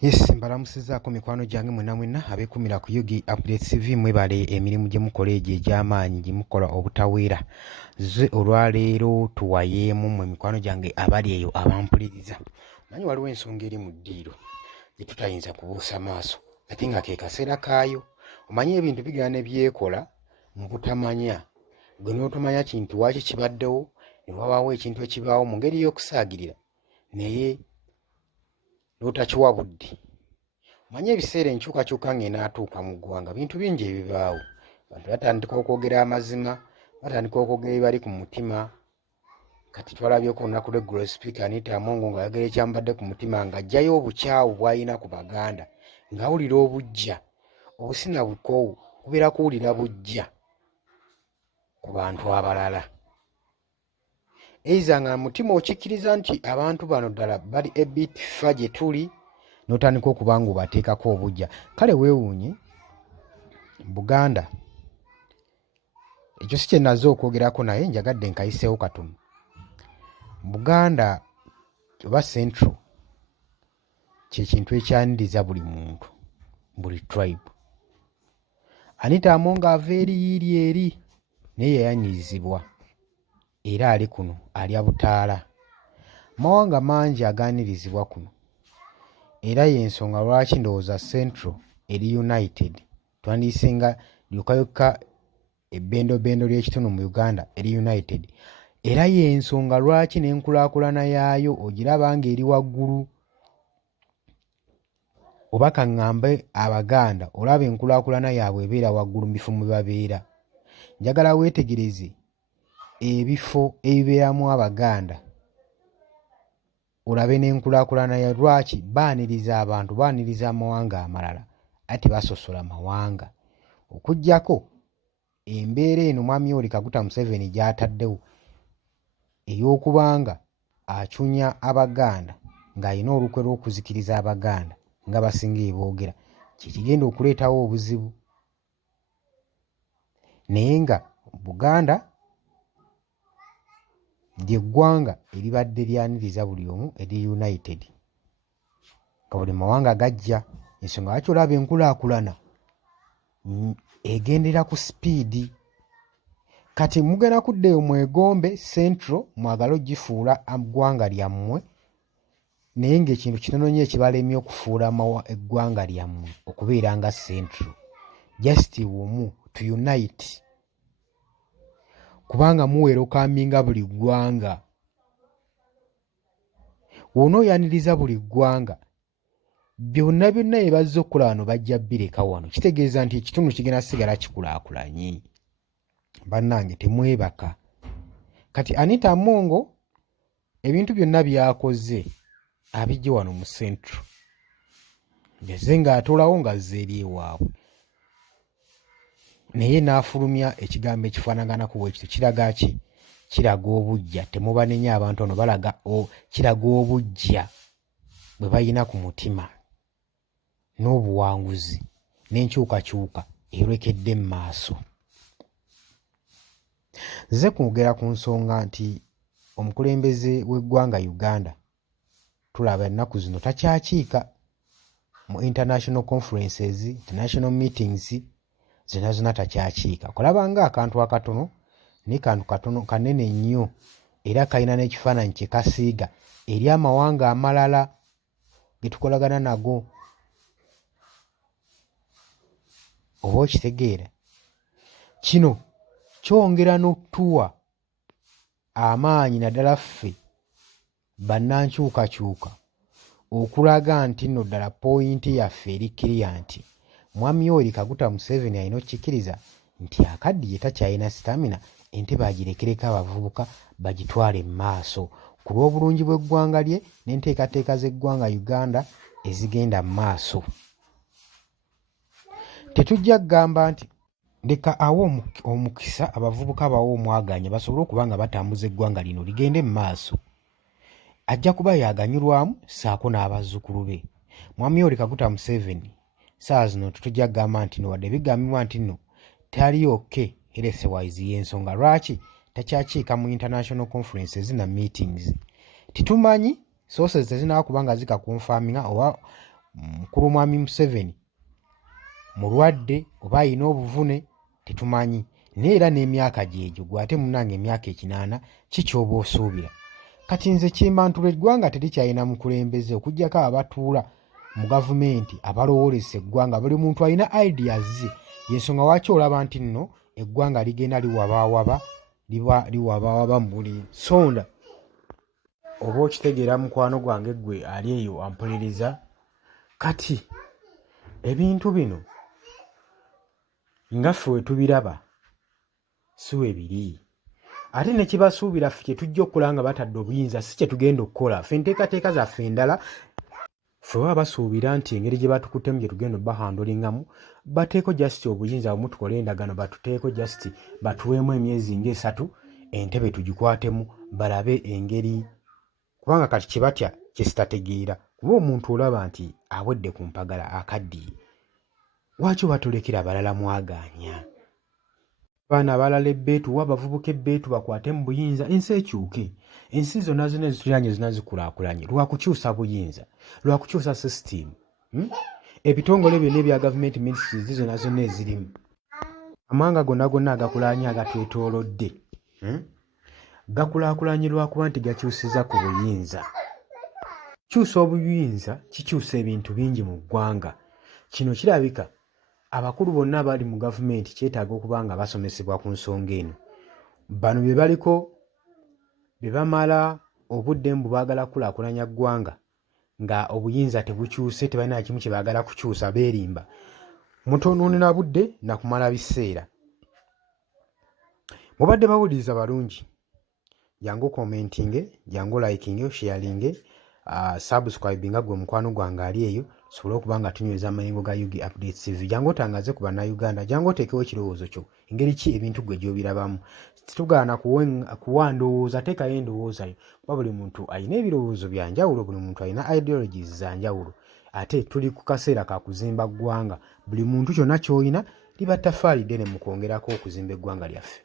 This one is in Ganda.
Yes, mbalamusizaako mikwano gyange mwena abeekumira ku Yugi Updates TV mwebale emirimu gye mukola egyo egy'amaanyi gye mukola obutaweera. Zze olwaleero tuwayeemu mmwe mikwano gyange abali eyo abampuliriza. Manyi waliwo ensonga eri mu ddiiro gye tutayinza kubuusa maaso ate nga ke kaseera kaayo. Omanyi ebintu bigera ne byekola mu butamanya. Gwe n'otomanya kintu waaki kibaddewo ne wabaawo ekintu ekibaawo mu ngeri y'okusaagirira naye n'otakiwa budde. Manye ebiseera enkyukakyuka ng'enaatuuka mu ggwanga bintu bingi ebibaawo. Abantu batandika okwogera amazima, batandika okwogera ebibali ku mutima. Kati twalabyeko olunaku lw'eggulo sipiika Anita Among ng'ayogera ekyambadde ku mutima ng'aggyayo obukyawu bw'alina ku Baganda ng'awulira obujja. Obusina bukoowu kubeera kuwulira bujja ku bantu abalala. Eiza nga mutima okikkiriza nti abantu bano ddala bali ebit fa gye tuli n'otandika okuba nga obateekako obujja. Kale weewuunye Buganda, ekyo si kye nazze okwogerako naye njagadde nkayiseewo katono. Buganda oba Central kye kintu ekyaniriza buli muntu, buli tribe. Anita Among ava eriyiiri eri naye yayanirizibwa era ali kuno alya butaala. Mawanga mangi aganirizibwa kuno era y'ensonga lwaki ndowooza Central eri united. Twandiyisenga lyokayokka ebbendobendo ly'ekitundu mu Uganda eri united era y'ensonga lwaki n'enkulaakulana yaayo ogiraba ng'eri waggulu. Oba kaŋŋambe Abaganda olaba enkulaakulana yaabwe ebeera waggulu mu bifo mwe babeera. Njagala weetegereze ebifo ebibeeramu Abaganda olabe n'enkulaakulana ya lwaki baaniriza abantu, baaniriza amawanga amalala ate basosola mawanga. Okuggyako embeera eno Mwami Yoweri Kaguta Museveni gy'ataddewo ey'okubanga acunya Abaganda ng'alina olukwe lw'okuzikiriza Abaganda nga basinga eboogera, kye kigenda okuleetawo obuzibu. Naye nga Buganda ly'eggwanga eribadde lyaniriza buli omu eri united. Ka buli mawanga gajja, ensonga lwaki olaba enkulaakulana egendera ku sipiidi. Kati mugenda kuddeyo mwegombe Central mwagala ogifuula ggwanga lyammwe naye ng'ekintu kitono nnyo ekibalemye okufuula eggwanga lyammwe okubeera nga Central. Just wumu to unite. Kubanga muweera okaminga buli ggwanga. Wonooyaniriza buli ggwanga byonna bye bazze okukola wano bajja bireka wano, kitegeeza nti ekitundu kigenda sigala kikulaakulanye. Bannange temwebaka. Kati Anita Among ebintu byonna byakoze abijje wano mu Central. Yazze ng'atuulawo ng'azze eri ewaabwe. Naye n'afulumya ekigambo ekifaanaganako bwe kityo. Kiraga ki? Kiraga obujja. Temubanenya abantu ono balaga kiraga obujja bwe balina ku mutima n'obuwanguzi n'enkyukakyuka erekedde mu maaso. Nze kwogera ku nsonga nti omukulembeze w'eggwanga Uganda tulaba ennaku zino takyakiika mu international conferences, international meetings, zonna takyakiika. Kulaba nga akantu akatono ne kantu katono kanene nnyo era kalina n'ekifaananyi kye kasiiga eri amawanga amalala ge tukolagana nago. Oba okitegeera? Kino kyongera n'okutuwa amaanyi naddala ffe bannankyukakyuka okulaga nti nno ddala pooyinti yaffe eri kiriya nti Mwami Yoweri Kaguta Museveni alina okukkiriza nti akaddiye takyalina sitamina, entebe agirekereko abavubuka bagitwale mu maaso ku lw'obulungi bw'eggwanga lye n'enteekateeka z'eggwanga Uganda ezigenda mu maaso. Tetujja kugamba nti leka awo omukisa abavubuka bawo omwaganya basobole okuba nga batambuza eggwanga lino ligende mu maaso. Ajja kuba yaganyulwamu saako n'abazzukulu be. Mwami Yoweri Kaguta Museveni saa zino tetujja kugamba nti no wadde bigambibwa nti nno tali oke health-wise y'ensonga lwaki takyakiika mu international conferences na meetings. Titumanyi sources tezinaakuba nga zikakonfaminga oba mukulu mwami Museveni mulwadde oba ayina obuvune tetumanyi, naye era n'emyaka gyegyo gwate munange emyaka 8 kikyoba osuubira. Kati nze kyembantula eggwanga terikyalina mukulembeze okugyako abatuula mu gavumenti abalowoolesa eggwanga, buli muntu alina ideas ze. Yensonga lwaki olaba nti nno eggwanga ligenda liwabaawaba mu buli nsonda. Oba okitegeera mukwano gwange gwe ali eyo ampuliriza. Kati ebintu bino ngaffe we tubiraba si we biri. Ate ne kibasuubira ffe kye tujja okukola nga batadde obuyinza si kye tugenda okukola. Ffe enteekateeka zaffe endala. Ffe baba basuubira nti engeri gye batukuttemu gye tugenda bahandolingamu bateeko jasiti obuyinza bumu tukole endagano batuteeko jasiti batuweemu emyezi nga3 entebe tugikwatemu balabe engeri. Kubanga kati kye batya kye sitategeera. Kuba omuntu olaba nti awedde ku mpagala akaddiye. Lwaki batulekera abalala mwagaanya? Abaana abalala ebbeetuwa abavubuka ebbeetu bakwate mu buyinza ensi ekyuke. Ensi zonna ezitulanye zonna zikulaakulanye lwakukyusa buyinza, lwakukyusa sisitimu. Ebitongole byonna ebya gavumenti ministries zonna zonna ezirimu. Amawanga gonna agakulanye agatwetoolodde gakulaakulanye lwakuba nti gakyusiza ku buyinza. Kyusa obuyinza kikyusa ebintu bingi mu ggwanga. Kino kirabika abakulu bonna abali mu gavumenti kyetaaga okuba nga basomesebwa ku nsonga eno. Bano bye baliko bye bamala obudde mbu baagala kulaakulanya ggwanga nga obuyinza tebukyuse, tebalina kimu kye baagala kukyusa, beerimba. Mutonoonera budde na kumala biseera. Mubadde bawuliriza balungi. Jangu commentinge, jangu likinge, sharinge, subscribe nga gwe mukwano gwange ali eyo. Sobole okuba nga tunyweza amayengo ga Yugi Updates TV. Jangu otangaze ku bannayuganda, jangu oteekewo ekirowoozo kyo. Engeri ki ebintu gwe gy'obirabamu. Tugaana kuwa ndowooza, teekayo endowooza yo. Kuba buli muntu alina ebirowoozo bya njawulo, buli muntu alina ideologies za njawulo. Ate tuli ku kaseera ka kuzimba ggwanga. Buli muntu kyonna ky'olina liba ttaffaali ddene mu kwongerako okuzimba eggwanga lyaffe.